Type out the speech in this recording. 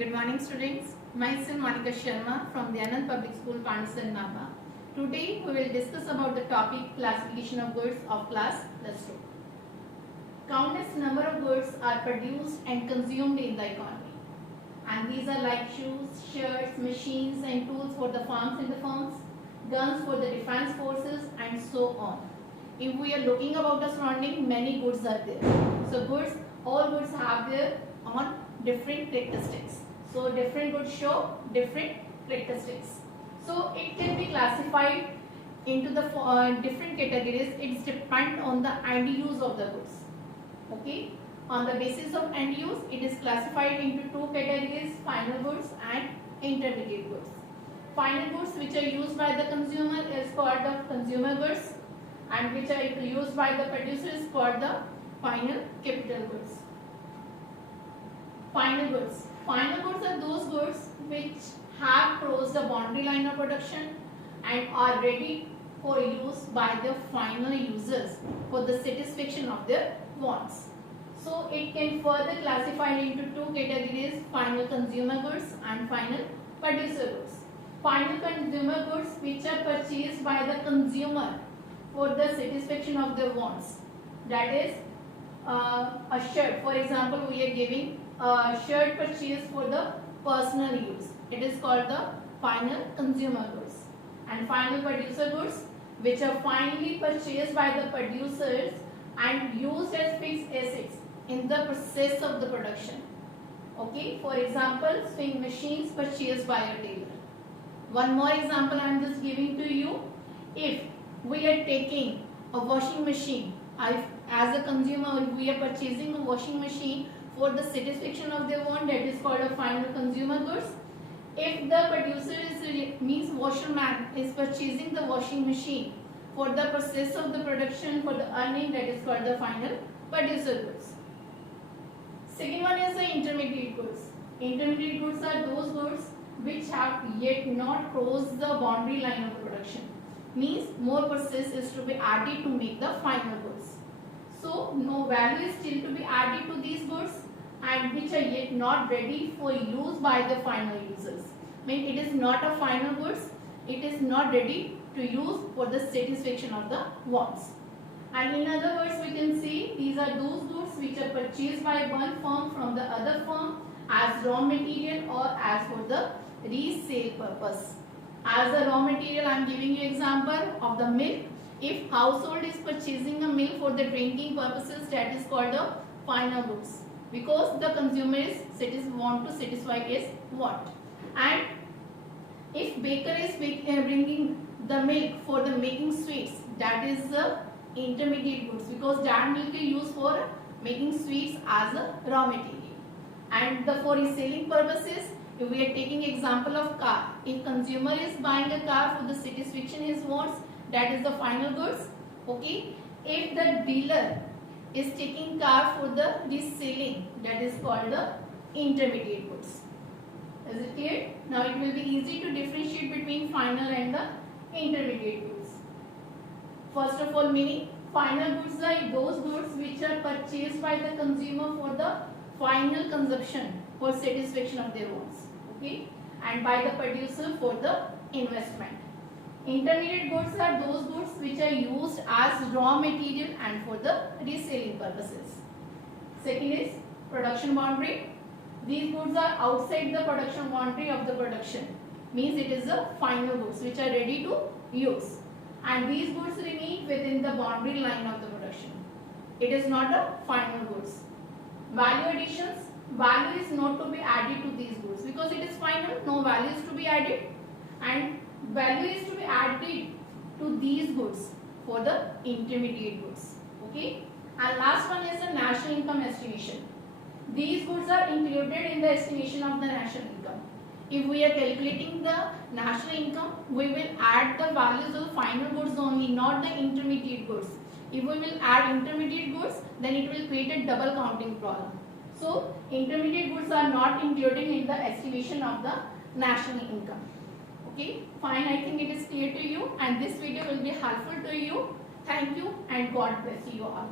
Good morning students. Myself Monika Sharma from the Anand Public School, Pandsan Napa. Today we will discuss about the topic classification of goods of class +2. Countless number of goods are produced and consumed in the economy. And these are like shoes, shirts, machines and tools for the farms and the firms, guns for the defense forces and so on. If we are looking about the surrounding, many goods are there. So all goods have their on different characteristics. So different goods show different characteristics. So it can be classified into the different categories. It depends on the end use of the goods. Okay. On the basis of end use, it is classified into two categories: final goods and intermediate goods. Final goods which are used by the consumer is called the consumer goods, and which are used by the producer is called the final capital goods. Final goods. Final goods are those goods which have crossed the boundary line of production and are ready for use by the final users for the satisfaction of their wants. So it can further classify into two categories: final consumer goods and final producer goods. Final consumer goods which are purchased by the consumer for the satisfaction of their wants. That is a shirt. For example, we are giving a shirt purchased for the personal use. It is called the final consumer goods. And final producer goods which are finally purchased by the producers and used as fixed assets in the process of the production. Okay, for example, sewing machines purchased by a tailor. One more example I am just giving to you. If we are taking a washing machine, as a consumer we are purchasing a washing machine for the satisfaction of their want, that is called a final consumer goods. If the producer means washerman is purchasing the washing machine for the process of the production for the earning, that is called the final producer goods. Second one is the intermediate goods. Intermediate goods are those goods which have yet not crossed the boundary line of production. Means more process is to be added to make the final goods. So no value is still to be added to these goods and which are yet not ready for use by the final users. Mean it is not a final goods, it is not ready to use for the satisfaction of the wants. And in other words, we can see these are those goods which are purchased by one firm from the other firm as raw material or as for the resale purpose. As a raw material, I am giving you example of the milk. If household is purchasing a milk for the drinking purposes, that is called the final goods, because the consumer want to satisfy his want. And if baker is bringing the milk for the making sweets, that is the intermediate goods, because that milk is used for making sweets as a raw material. And for reselling purposes, if we are taking example of car, if consumer is buying a car for the satisfaction his wants, that is the final goods. Okay. If the dealer is taking car for the reselling, that is called the intermediate goods. Is it clear? Now it will be easy to differentiate between final and the intermediate goods. First of all, meaning final goods are those goods which are purchased by the consumer for the final consumption for satisfaction of their wants. Okay, and by the producer for the investment. Intermediate goods are those goods which are used as raw material and for the reselling purposes. Second is production boundary. These goods are outside the production boundary of the production. Means it is the final goods which are ready to use. And these goods remain within the boundary line of the production. It is not a final goods. Value additions. Value is not to be added to these goods because it is final. No value is to be added. And value is to be added to these goods for the intermediate goods. Okay. And last one is the national income estimation. These goods are included in the estimation of the national income. If we are calculating the national income, we will add the values of final goods only, not the intermediate goods. If we will add intermediate goods, then it will create a double counting problem. So intermediate goods are not included in the estimation of the national income. Okay, fine. I think it is clear to you, and this video will be helpful to you. Thank you and God bless you all.